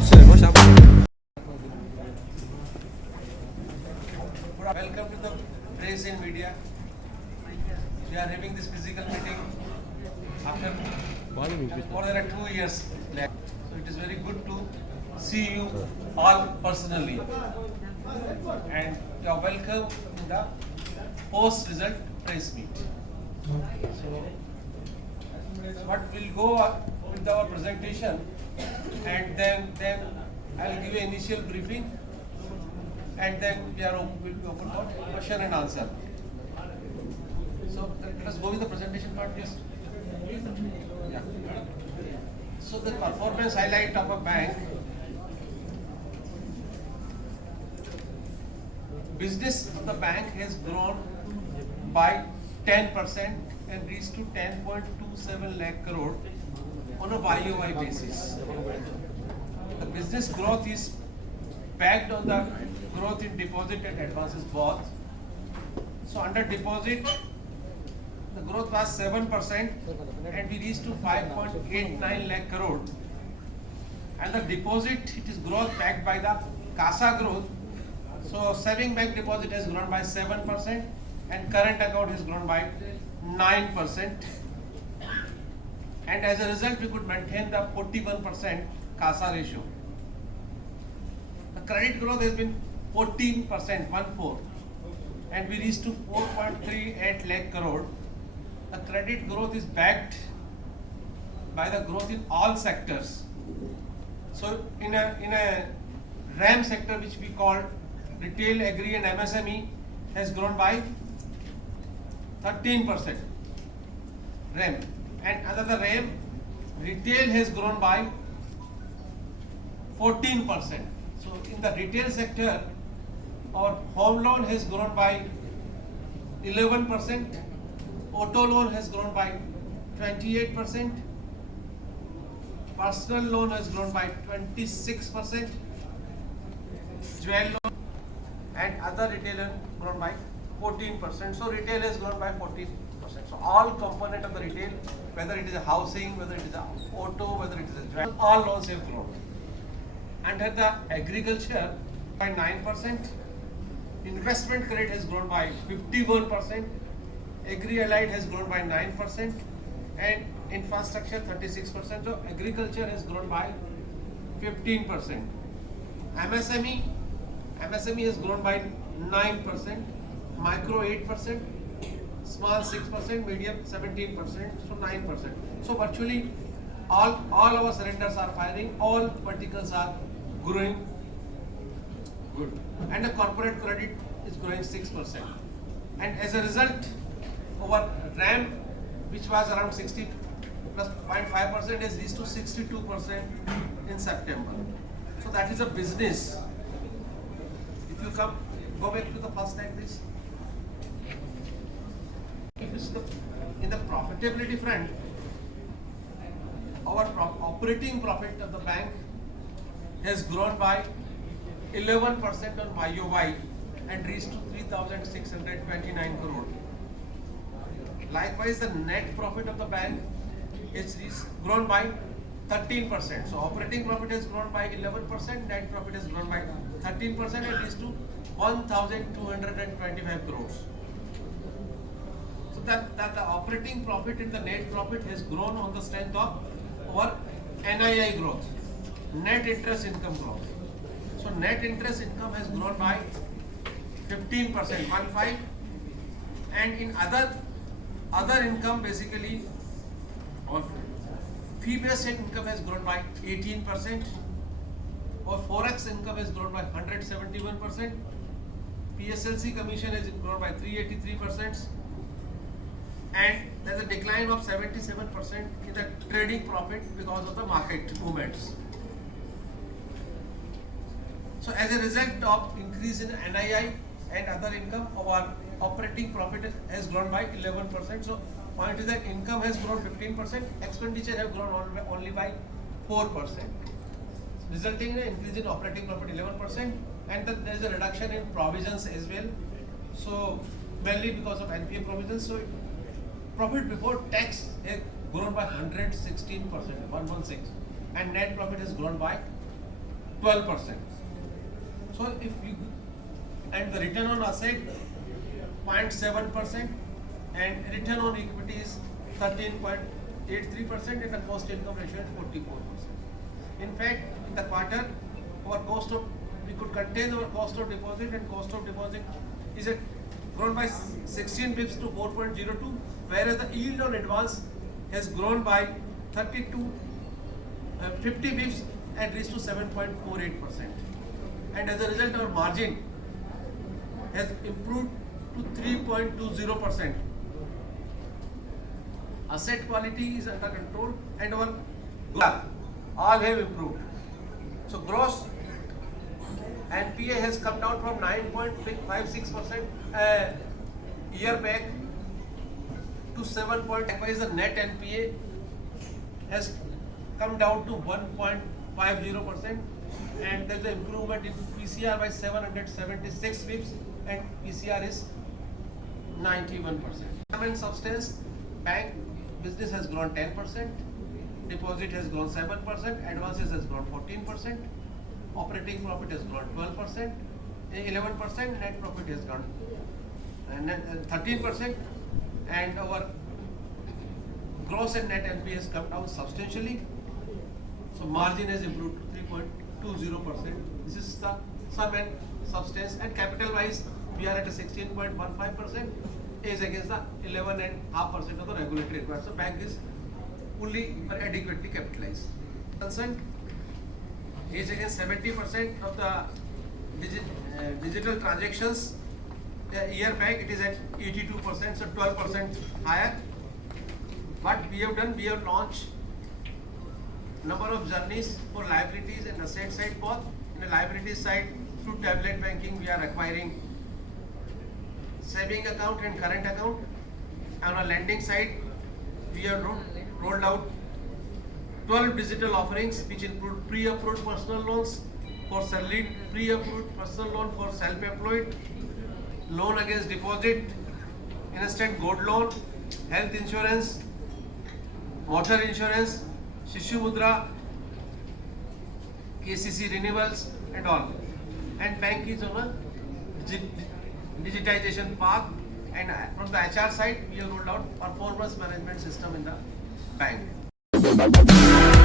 Welcome to the press and media. We are having this physical meeting after more than 2 years. So it is very good to see you all personally. And you are welcome in the post-result press meet. So what will go with our presentation, and then I'll give you initial briefing, and then we are will be open for question and answer. So let us go with the presentation part, please. Yeah. So the performance highlight of a bank. Business of the bank has grown by 10% and reached to 10.27 lakh crore on a YOY basis. The business growth is backed on the growth in deposit and advances both. So under deposit, the growth was 7% and we reached to 5.89 lakh crore. And the deposit, it is growth backed by the CASA growth. So saving bank deposit has grown by 7% and current account has grown by 9%. And as a result, we could maintain the 41% CASA ratio. The credit growth has been 14%, 1-4, and we reached to 4.38 lakh crore. The credit growth is backed by the growth in all sectors. So in a RAM sector, which we call retail, agri and MSME, has grown by 13%. RAM. And another RAM, retail has grown by 14%. So in the retail sector, our home loan has grown by 11%, auto loan has grown by 28%, personal loan has grown by 26%, jewel loan and other retail have grown by 14%. So retail has grown by 14%. So all component of the retail, whether it is a housing, whether it is a auto, whether it is a jewel, all loans have grown. And at the agriculture by 9%, investment credit has grown by 51%, agri-allied has grown by 9%, and infrastructure 36%. So agriculture has grown by 15%. MSME has grown by 9%, micro 8%, small 6%, medium 17%, so 9%. So virtually all our cylinders are firing, all verticals are growing good. And the corporate credit is growing 6%. And as a result, our RAM, which was around 60 plus 0.5%, has reached to 62% in September. So that is a business. If you go back to the first slide, please. In the profitability front, our operating profit of the bank has grown by 11% on YOY and reached to 3,629 crore. Likewise, the net profit of the bank is grown by 13%. So operating profit has grown by 11%, net profit has grown by 13% and reached to 1,225 crores. So that the operating profit and the net profit has grown on the strength of our NII growth, net interest income growth. So net interest income has grown by 15%, 1.5, and in other income, basically, or fee-based income has grown by 18%, or forex income has grown by 171%, PSLC commission has grown by 383%, and there's a decline of 77% in the trading profit because of the market movements. So as a result of increase in NII and other income, our operating profit has grown by 11%. So point is that income has grown 15%, expenditure have grown only by 4%, resulting in an increase in operating profit 11%, and then there is a reduction in provisions as well. So mainly because of NPA provisions. So profit before tax has grown by 116%, 116, and net profit has grown by 12%. So if you, and the return on asset 0.7% and return on equity is 13.83% and the cost income ratio is 44%. In fact, in the quarter, our cost of, we could contain our cost of deposit, and cost of deposit is at grown by 16 bips to 4.02, whereas the yield on advance has grown by 50 bips and reached to 7.48%. And as a result, our margin has improved to 3.20%. Asset quality is under control and our growth all have improved. So gross NPA has come down from 9.56% a year back to 7. Likewise, the net NPA has come down to 1.50%, and there is an improvement in PCR by 776 bips, and PCR is 91%. In substance, bank business has grown 10%, deposit has grown 7%, advances has grown 14%, operating profit has grown 12%, 11%, net profit has grown 13%, and our gross and net NPA has come down substantially. So margin has improved to 3.20%. This is the sum and substance, and capital wise we are at a 16.15% is against the 11.5% of the regulatory requirement. So bank is fully or adequately capitalized. Concerned is against 70% of the digital transactions. A year back it is at 82%, so 12% higher. What we have done, we have launched number of journeys for liabilities and asset side both. In the liability side, through tablet banking, we are acquiring saving account and current account. On a lending side, we have rolled out 12 digital offerings, which include pre-approved personal loans for salaried, pre-approved personal loan for self-employed, loan against deposit, instant gold loan, health insurance, motor insurance, Shishu Mudra, KCC renewals and all. And bank is on a digitization path, and from the HR side we have rolled out performance management system in the bank.